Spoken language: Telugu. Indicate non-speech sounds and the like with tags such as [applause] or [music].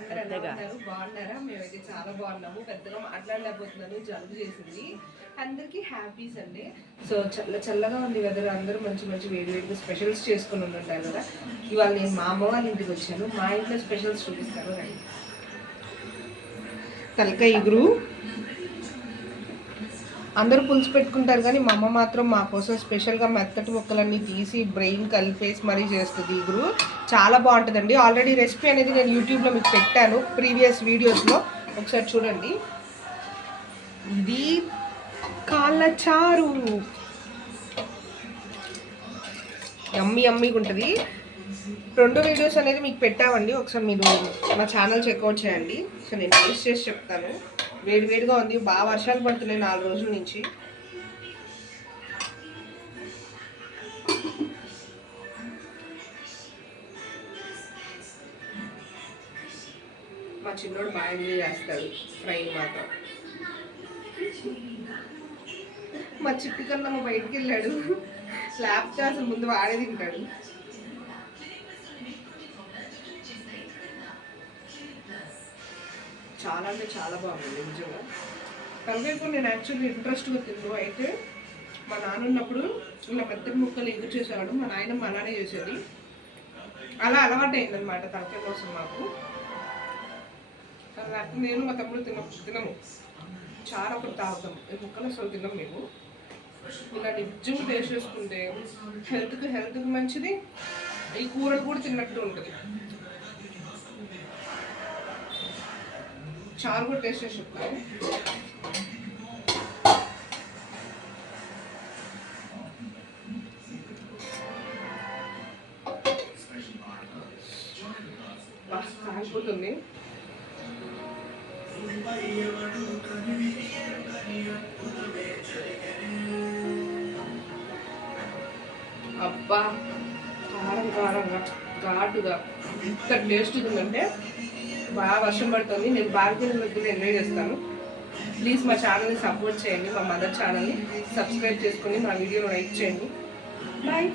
అందరూ ఎలా ఉన్నారు బాగున్నారా? మేమైతే చాలా బాగున్నాము. పెద్దగా మాట్లాడలేకపోతున్నాను. జలుబు చేసింది. అందరికీ హ్యాపీ సండే. సో చల్ల చల్లగా ఉంది వెదర్ అందరూ మంచి మంచి వేడి వేడిగా స్పెషల్స్ చేసుకుని ఉంటారు కదా. ఇవాళ నేను మా అమ్మ వాళ్ళ ఇంటికి వచ్చాను. మా ఇంట్లో స్పెషల్స్ చూపిస్తాను రండి. తలకాయ ఇగురు. అందరూ పులుసు పెట్టుకుంటారు కానీ మా అమ్మ మాత్రం మా కోసం స్పెషల్గా మెత్తటి ముక్కలన్నీ తీసి బ్రెయిన్ కలిపేసి మరీ చేస్తుంది ఇగురు చాలా బాగుంటుందండి. ఆల్రెడీ రెసిపీ అనేది నేను యూట్యూబ్లో మీకు పెట్టాను ప్రీవియస్ వీడియోస్లో ఒకసారి చూడండి. ఇది కాళ్ళ చారు అమ్మి అమ్మిగా ఉంటుంది. రెండు వీడియోస్ అనేది మీకు పెట్టామండి. ఒకసారి మీరు మా ఛానల్ చెక్అవుట్ చేయండి. సో నేను టేస్ట్ చేసి చెప్తాను. వేడి వేడిగా ఉంది. బాగా వర్షాలు పడుతున్నాయి నాలుగు రోజుల నుంచి. మా చిన్నోడు బాగా ఎంజాయ్ చేస్తాడు. ఫ్రైని మాత్రం. మా చిట్టు కన్నా బయటికి వెళ్ళాడు. [laughs] లేకపోతే అసలు ముందు వాడే తింటాడు. చాలా అంటే చాలా బాగుంది నిజంగా. కరివేపు నేను యాక్చువల్లీ ఇంట్రెస్ట్గా తిన్ను. అయితే మా నాన్న ఉన్నప్పుడు ఇలా పెద్ద ముక్కలు ఎగురు చేసేవాడు మా నాయనమ్మ అలానే చేసేది. అలా అలవాటు అయిందనమాట తలకాయ కోసం మాకు. అలా నేను మా తమ్ముడు తిన తినము. చాలా ఒకటి తాగుతాం. ఈ ముక్కలు అసలు తినం మేము. ఇలా నిజంగా టేస్ట్ చేసుకుంటే హెల్త్కి హెల్త్కి మంచిది. ఈ కూరలు కూడా తిన్నట్టు ఉంటుంది. చారు కూడా టేస్ట్ చేసి చెప్తాను బాగా కాలిపోతుంది అబ్బా కారం కారంగా ఘాటుగా. ఇంత టేస్ట్ ఉందంటే బాగా వర్షం పడుతుంది. నేను భారతీయ మధ్యలో ఎంజాయ్ చేస్తాను. ప్లీజ్ మా ఛానల్ని సపోర్ట్ చేయండి. మా మదర్ ఛానల్ని సబ్స్క్రైబ్ చేసుకొని మా వీడియో లైక్ చేయండి. బాయ్